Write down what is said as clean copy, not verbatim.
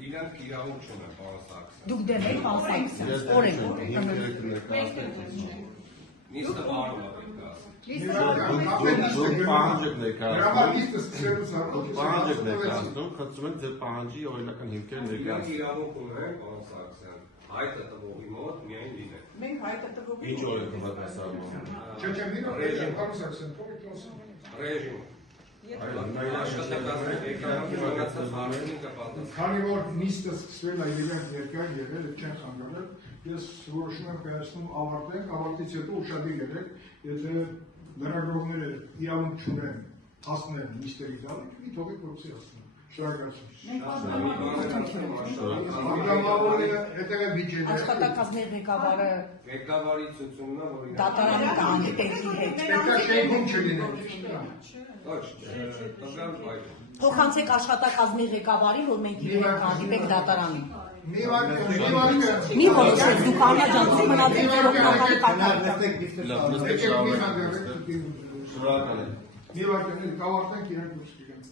Իրանք իրավունք չունեն, պարոն Սարգսյան։ Դուք դեմ եք, պարոն Սարգսյան, օրենք։ Նիստը բարում է ներկայացնում, խնդրում ենք ձեր պահանջի օրինական հիմքերը ներկայացնել։ իրավունք ունեն, պարոն Սարգսյան, հայտը տվողի մոտ միայն լինել։ Մենք հայտը տվողի Ինչ օրենք հատասարում։ Ռեժիմ։ Քանի որ նիստը սկսվել է իրենք ներկայ եղել, չեն խանգարել, ես որոշում եմ կայացնում ավարտենք, ավարտից հետո ուշադիր եղեք, եթե լրագրողները իրավունք չունեն հասնել նիստերի տալը, մի թողեք որպեսզի հասնեն։ Շնորհակալություն։ աշխատակազմների Ղեկավարի ցուցումն է, որ դատարանի կանի տենքի հետ։ շենքում չլիներ։ Փոխանցեք աշխատակազմի ղեկավարին, որ մենք իրենք հանդիպենք դատարանին։ Մի որոշեք, դուք անհաջանցում մնացեք ձեր օգնականի կարգավիճակը։ Շնորհակալ եմ։ Մի վարքանել կավարտենք իրենք դուրս կգան։